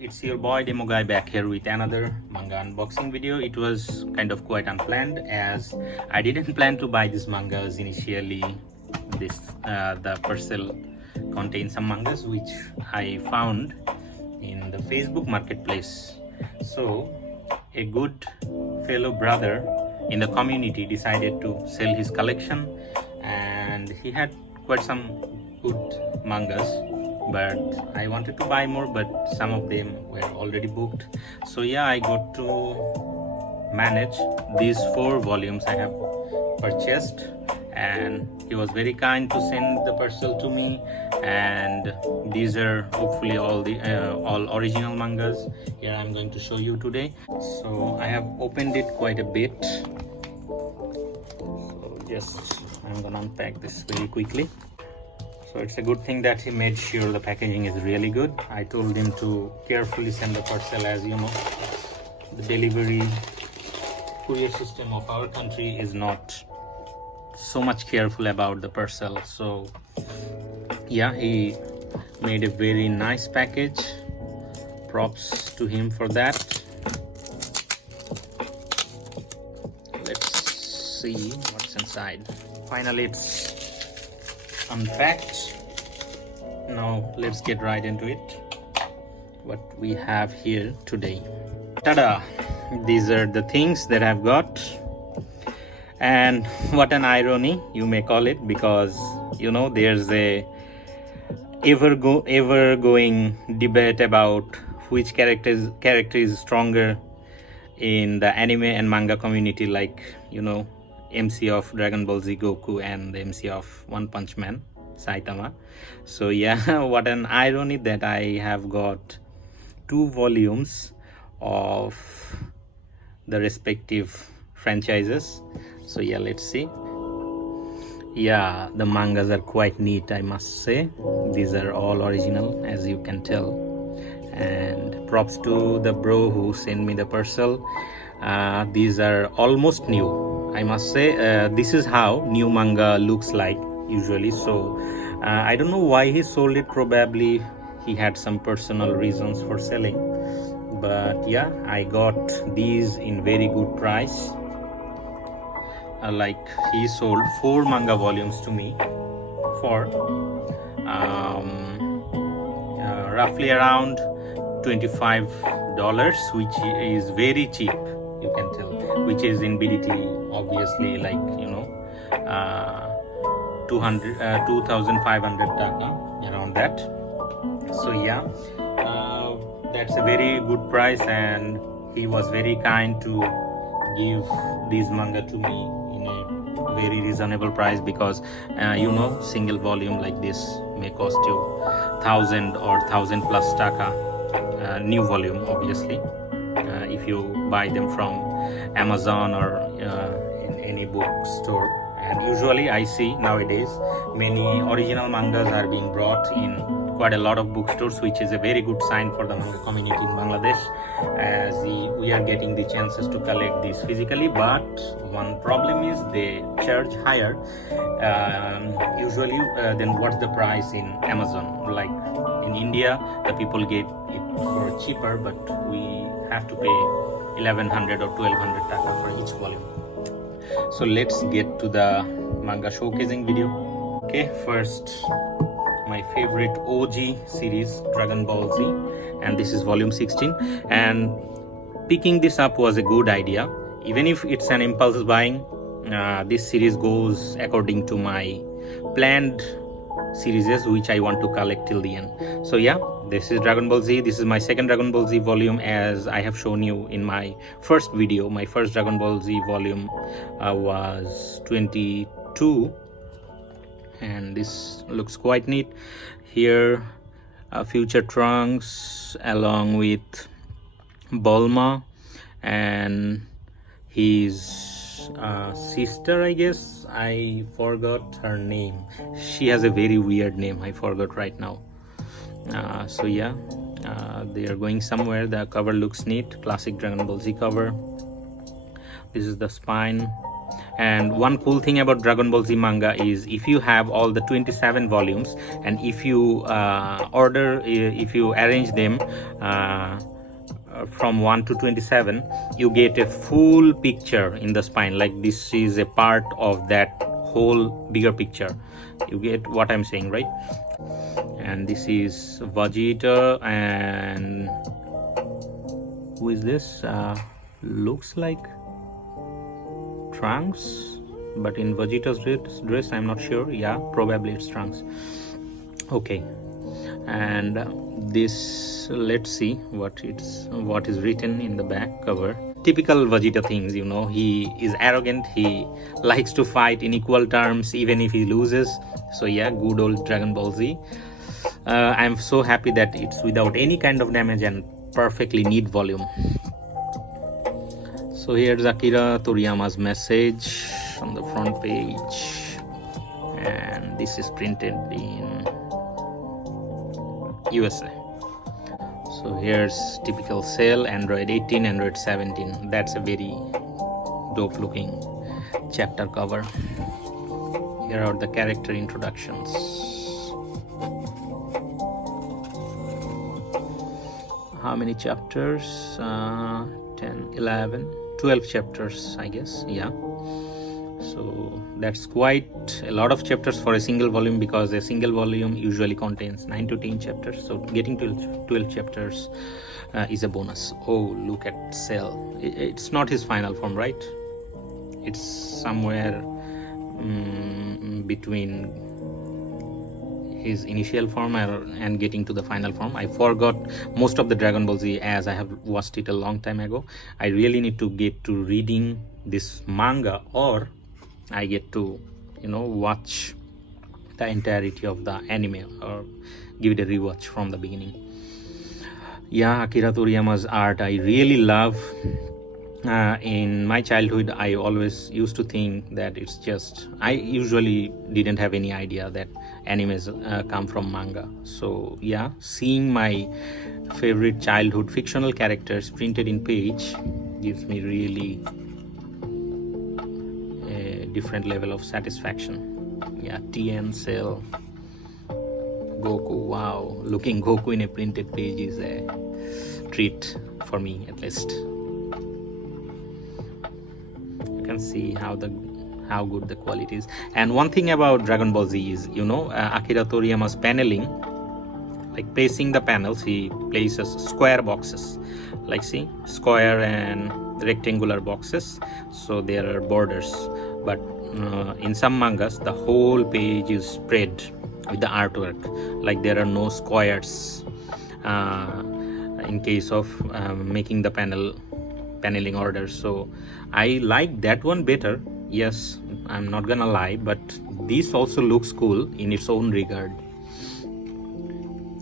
it's your boy Demo Guy back here with another manga unboxing video. It was kind of quite unplanned as I didn't plan to buy these mangas initially. The parcel contains some mangas which I found in the Facebook marketplace. So a good fellow brother in the community decided to sell his collection, and he had quite some good mangas, but I wanted to buy more, but some of them were already booked. So yeah, I got to manage these 4 volumes I have purchased, and he was very kind to send the parcel to me. And these are hopefully all original mangas. Here I'm going to show you today. So I have opened it quite a bit, so just I'm gonna unpack this very quickly. So it's a good thing that he made sure the packaging is really good. I told him to carefully send the parcel, as you know, the delivery courier system of our country is not so much careful about the parcel. So yeah, he made a very nice package. Props to him for that. Let's see what's inside. Finally it's unpacked. Now let's get right into it. What we have here today. Ta-da! These are the things that I've got. And what an irony you may call it, because you know there's a ever going debate about which character is stronger in the anime and manga community, like you know, MC of Dragon Ball Z Goku and the MC of One Punch Man Saitama. So yeah, what an irony that I have got 2 volumes of the respective franchises. So yeah, let's see. Yeah, the mangas are quite neat, I must say. These are all original, as you can tell. And props to the bro who sent me the parcel. These are almost new, I must say. This is how new manga looks like usually. So I don't know why he sold it. Probably he had some personal reasons for selling. But yeah, I got these in very good price. Like he sold 4 manga volumes to me for roughly around $25, which is very cheap, you can tell, which is in BDT obviously, like you know, 2,500 taka, around that. So yeah, that's a very good price, and he was very kind to give these manga to me in a very reasonable price, because you know, single volume like this may cost you 1,000 or 1,000 plus taka, new volume obviously, if you buy them from Amazon or in any bookstore. And usually I see nowadays many original mangas are being brought in quite a lot of bookstores, which is a very good sign for the manga community in Bangladesh, as we are getting the chances to collect these physically. But one problem is they charge higher usually than what's the price in Amazon. Like in India, the people get it for cheaper, but we have to pay 1,100 or 1,200 taka for each volume. So let's get to the manga showcasing video. Okay, first my favorite OG series, Dragon Ball Z, and this is volume 16. And picking this up was a good idea, even if it's an impulse buying. This series goes according to my planned series which I want to collect till the end. So yeah, this is Dragon Ball Z. This is my second Dragon Ball Z volume, as I have shown you in my first video. My first Dragon Ball Z volume was 22, and this looks quite neat. Here future Trunks along with Bulma and his sister, I guess. I forgot her name. She has a very weird name, I forgot right now. So yeah, they are going somewhere. The cover looks neat, classic Dragon Ball Z cover. This is the spine And one cool thing about Dragon Ball Z manga is if you have all the 27 volumes, and if you if you arrange them from 1 to 27, you get a full picture in the spine. Like this is a part of that whole bigger picture. You get what I'm saying, right? And this is Vegeta, and who is this? Looks like Trunks, but in Vegeta's dress I'm not sure. Yeah, probably it's Trunks. Okay, and this, let's see what is written in the back cover. Typical Vegeta things, you know. He is arrogant, he likes to fight in equal terms even if he loses. So yeah, good old Dragon Ball Z. I'm so happy that it's without any kind of damage and perfectly neat volume. So here's Akira Toriyama's message on the front page, and this is printed in USA. So here's typical Cell, Android 18, Android 17. That's a very dope looking chapter cover. Here are the character introductions. How many chapters? 10, 11, 12 chapters, I guess. Yeah, so that's quite a lot of chapters for a single volume, because a single volume usually contains 9 to 10 chapters. So getting to 12 chapters is a bonus. Oh, look at Cell. It's not his final form, right? It's somewhere between his initial form and getting to the final form. I forgot most of the Dragon Ball Z as I have watched it a long time ago. I really need to get to reading this manga, or I get to, you know, watch the entirety of the anime or give it a rewatch from the beginning. Yeah, Akira Toriyama's art I really love. In my childhood, I always used to think that it's just, I usually didn't have any idea that animes come from manga. So yeah, seeing my favorite childhood fictional characters printed in page gives me really a different level of satisfaction. Yeah, TN, Cell, Goku. Wow, looking Goku in a printed page is a treat for me, at least. Can see how good the quality is. And one thing about Dragon Ball Z is, you know, Akira Toriyama's paneling, like placing the panels, he places square boxes, like see, square and rectangular boxes, so there are borders. But in some mangas, the whole page is spread with the artwork, like there are no squares in case of making the paneling order. So I like that one better. Yes, I'm not gonna lie, but this also looks cool in its own regard.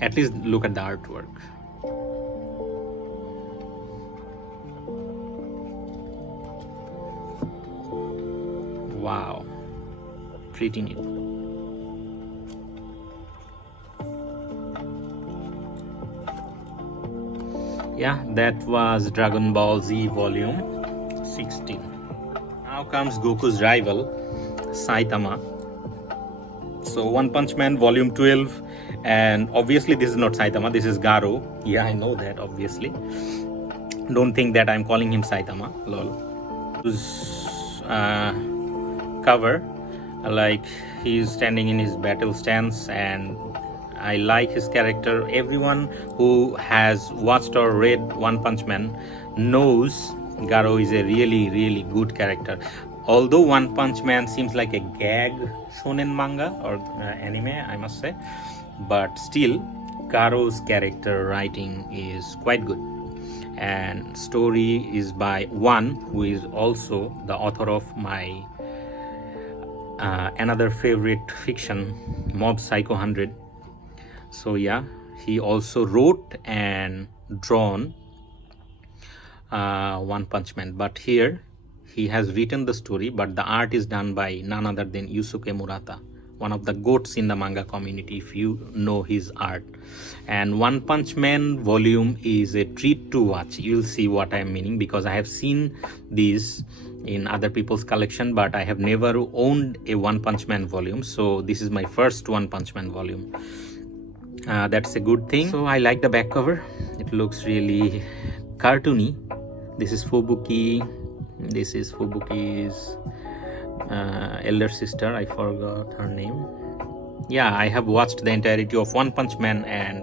At least look at the artwork. Wow, pretty neat. Yeah, that was Dragon Ball Z volume 16. Now comes Goku's rival, Saitama. So One Punch Man volume 12, and obviously this is not Saitama, this is Garo. Yeah, I know that, obviously. Don't think that I'm calling him Saitama, lol. Cover, like he's standing in his battle stance, and I like his character. Everyone who has watched or read One Punch Man knows Garo is a really good character. Although One Punch Man seems like a gag shonen manga or anime, I must say, but still Garo's character writing is quite good. And story is by one who is also the author of my another favorite fiction, Mob Psycho 100. So yeah, he also wrote and drawn One Punch Man, but here he has written the story, but the art is done by none other than Yusuke Murata, one of the goats in the manga community if you know his art. And One Punch Man volume is a treat to watch. You'll see what I'm meaning, because I have seen these in other people's collection, but I have never owned a One Punch Man volume, so this is my first One Punch Man volume. That's a good thing. So I like the back cover. It looks really cartoony. This is Fubuki. This is Fubuki's elder sister. I forgot her name. Yeah, I have watched the entirety of One Punch Man and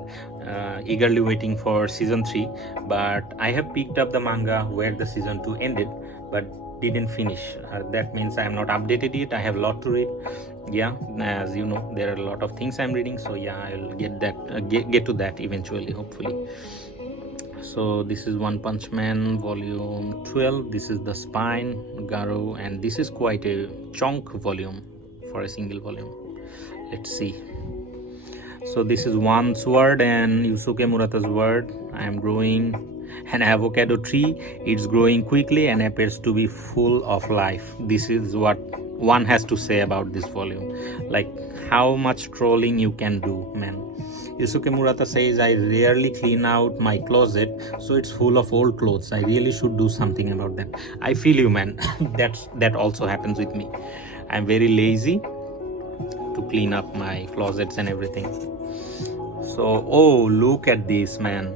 eagerly waiting for season 3, but I have picked up the manga where the season 2 ended but didn't finish. That means I am not updated it. I have a lot to read. Yeah, as you know, there are a lot of things I'm reading, so yeah, I'll get that get to that eventually, hopefully. So this is One Punch Man volume 12. This is the spine, Garo, and this is quite a chunk volume for a single volume. Let's see. So this is One Sword and Yusuke Murata's word. I am growing an avocado tree. It's growing quickly and appears to be full of life. This is what one has to say about this volume. Like, how much trolling you can do, man. Yusuke Murata says, I rarely clean out my closet, so it's full of old clothes. I really should do something about that. I feel you, man. That also happens with me. I'm very lazy to clean up my closets and everything. So, oh, look at this, man.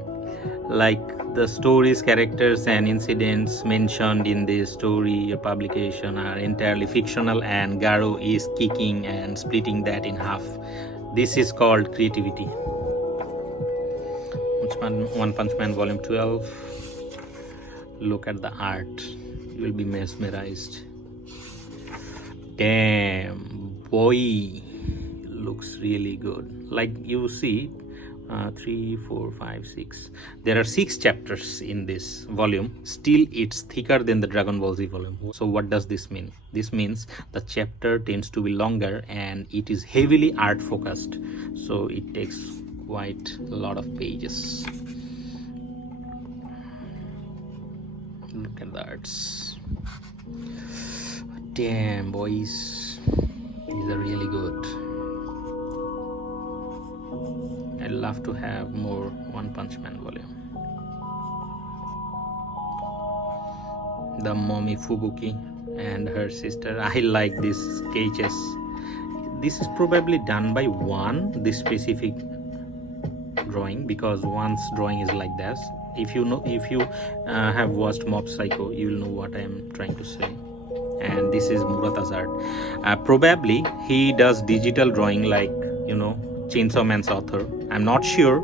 Like, the stories, characters and incidents mentioned in this story or publication are entirely fictional, and Garo is kicking and splitting that in half. This is called creativity. One Punch Man volume 12. Look at the art. You will be mesmerized. Damn, boy, looks really good. Like, you see, 3, 4, 5, 6. There are 6 chapters in this volume. Still, it's thicker than the Dragon Ball Z volume. So what does this mean? This means the chapter tends to be longer and it is heavily art focused. So it takes quite a lot of pages. Look at the arts. Damn, boys, these are really good. I'd love to have more One Punch Man volume. The mommy Fubuki and her sister. I like these sketches. This is probably done by one, this specific drawing, because one's drawing is like this. If you have watched Mob Psycho, you will know what I am trying to say. And this is Murata's art. Probably he does digital drawing like, you know, Chainsaw Man's author. I'm not sure,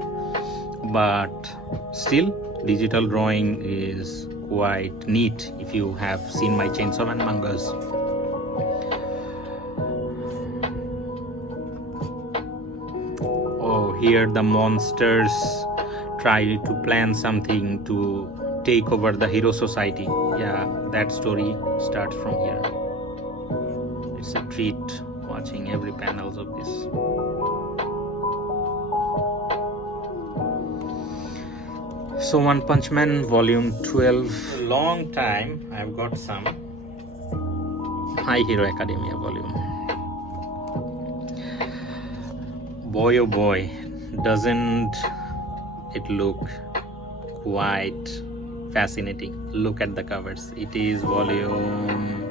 but still, digital drawing is quite neat if you have seen my Chainsaw Man mangas. Oh, here the monsters try to plan something to take over the hero society. Yeah, that story starts from here. It's a treat watching every panels of this. So One Punch Man volume 12. A long time I've got some My Hero Academia volume. Boy oh boy, doesn't it look quite fascinating? Look at the covers. It is volume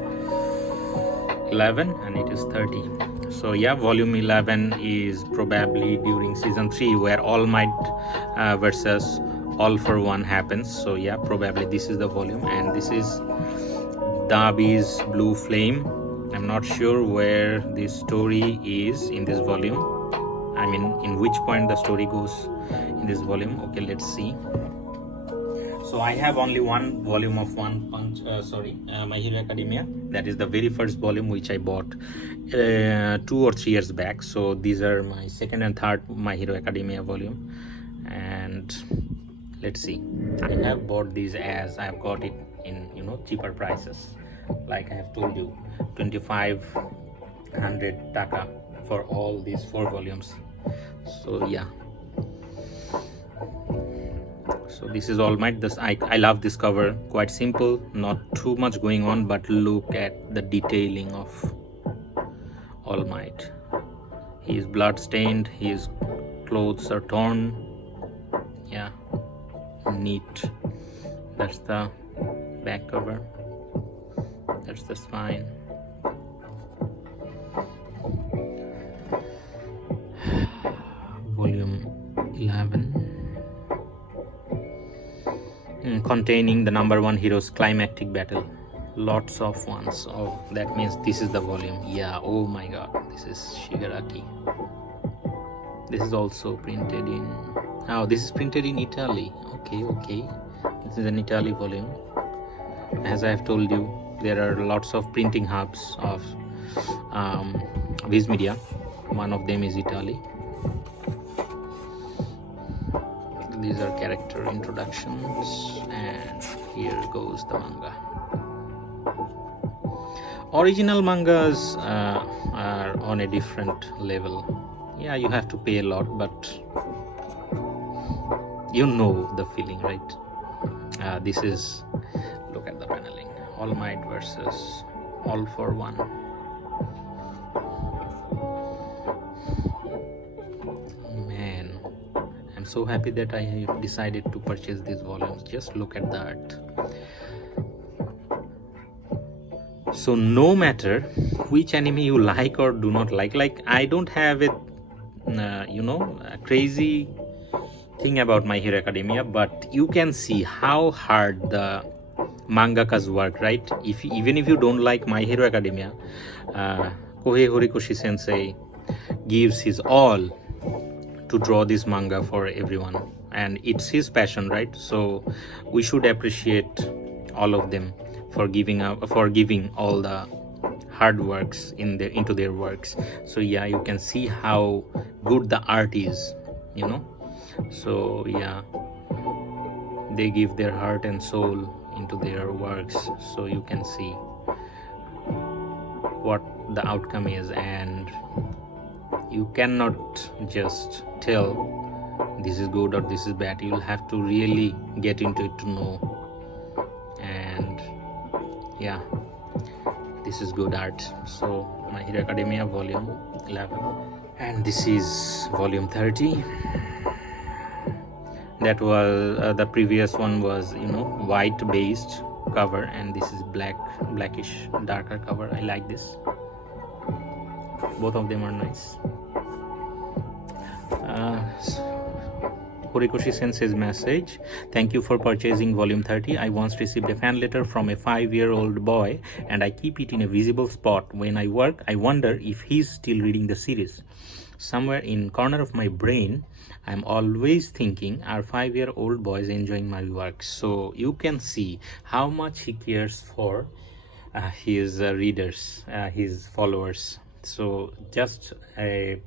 11 and it is 30. So yeah, volume 11 is probably during season 3 where All Might versus All for One happens. So yeah, probably this is the volume, and this is Dabi's Blue Flame. I'm not sure where this story is in this volume. I mean, in which point the story goes in this volume. Okay, let's see. So I have only one volume of My Hero Academia. That is the very first volume which I bought 2 or 3 years back. So these are my second and third My Hero Academia volume. And let's see. I have bought these as I have got it in, you know, cheaper prices. Like I have told you, 2500 taka for all these 4 volumes. So yeah. So this is All Might. I love this cover. Quite simple, not too much going on, but look at the detailing of All Might. He is blood stained, his clothes are torn. Yeah, neat. That's the back cover. That's the spine. Volume 11. Containing the #1 hero's climactic battle. Lots of ones. Oh, that means this is the volume. Yeah, oh my god, this is Shigaraki. This is also printed in, oh, this is printed in Italy. Okay, this is an Italy volume. As I have told you, there are lots of printing hubs of Viz Media. One of them is Italy. These are character introductions, and here goes the manga. Original mangas are on a different level. Yeah, you have to pay a lot, but you know the feeling, right? This is, look at the paneling. All Might versus All for One. Man, I'm so happy that I have decided to purchase these volumes. Just look at the art. So no matter which anime you like or do not like I don't have a a crazy thing about My Hero Academia, but you can see how hard the mangakas work, right? Even if you don't like My Hero Academia, Kohei Horikoshi sensei gives his all to draw this manga for everyone, and it's his passion, right? So we should appreciate all of them for giving all the hard works into their works. So yeah, you can see how good the art is, so yeah, they give their heart and soul into their works, so you can see what the outcome is, and you cannot just tell this is good or this is bad. You'll have to really get into it to know. And yeah, this is good art. So My Hero Academia volume 11, and this is volume 30. That was the previous one was white based cover, and this is blackish darker cover. I like this. Both of them are nice. Horikoshi Sensei's message: thank you for purchasing volume 30. I once received a fan letter from a 5-year-old boy, and I keep it in a visible spot. When I work, I wonder if he's still reading the series. Somewhere in corner of my brain, I'm always thinking, are 5-year-old boys enjoying my work? So you can see how much he cares for his readers, his followers. So just a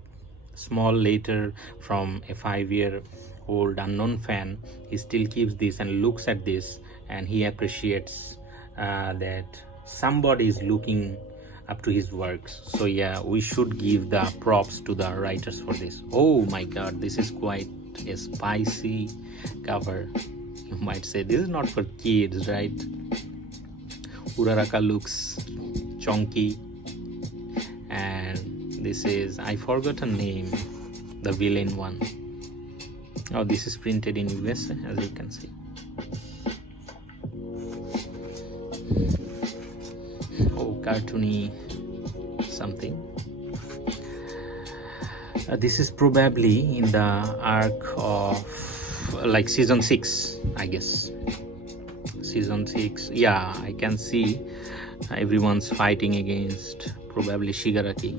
small letter from a 5-year-old unknown fan, he still keeps this and looks at this, and he appreciates that somebody is looking up to his works. So yeah, we should give the props to the writers for this. Oh my god, this is quite a spicy cover. You might say this is not for kids, right? Uraraka looks chunky, and this is, I forgot a name, the villain one. Oh, this is printed in USA, as you can see. Oh, cartoony something. This is probably in the arc of like season 6, I guess. Season 6. Yeah, I can see everyone's fighting against probably Shigaraki.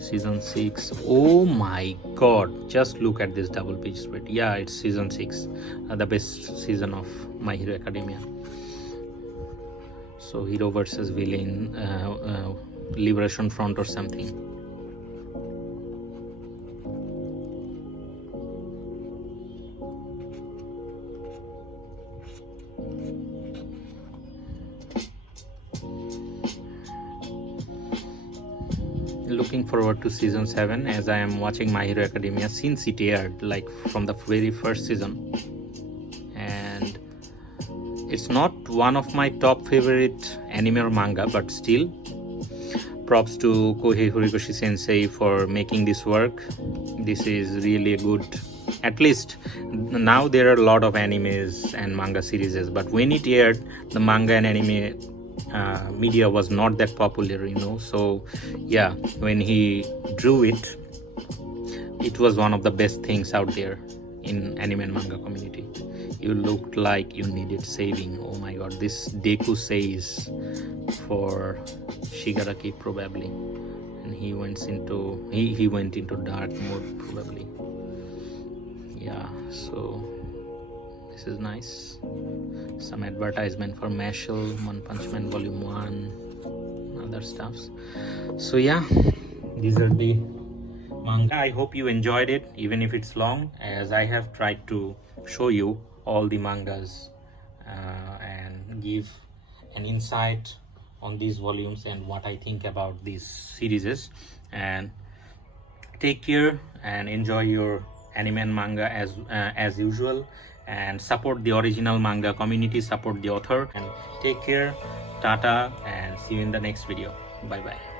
Season 6. Oh my god, just look at this double page spread. Yeah, it's season 6, the best season of My Hero Academia. So hero versus villain, Liberation Front or something. Looking forward to season 7, as I am watching My Hero Academia since it aired, like from the very first season. And it's not one of my top favorite anime or manga, but still props to Kohei Horikoshi sensei for making this work. This is really a good, at least now there are a lot of animes and manga series, but when it aired, the manga and anime media was not that popular, you know. So yeah, when he drew it, it was one of the best things out there in anime and manga community. You looked like you needed saving. Oh my god, this Deku says for Shigaraki probably, and he went into dark mode probably. Yeah, so this is nice. Some advertisement for Mashal, One Punch Man Volume 1, other stuffs. So yeah, these are the manga. I hope you enjoyed it, even if it's long, as I have tried to show you all the mangas and give an insight on these volumes and what I think about these series. And take care and enjoy your anime and manga as usual, and support the original manga community, support the author, and take care. Tata, and see you in the next video. Bye bye.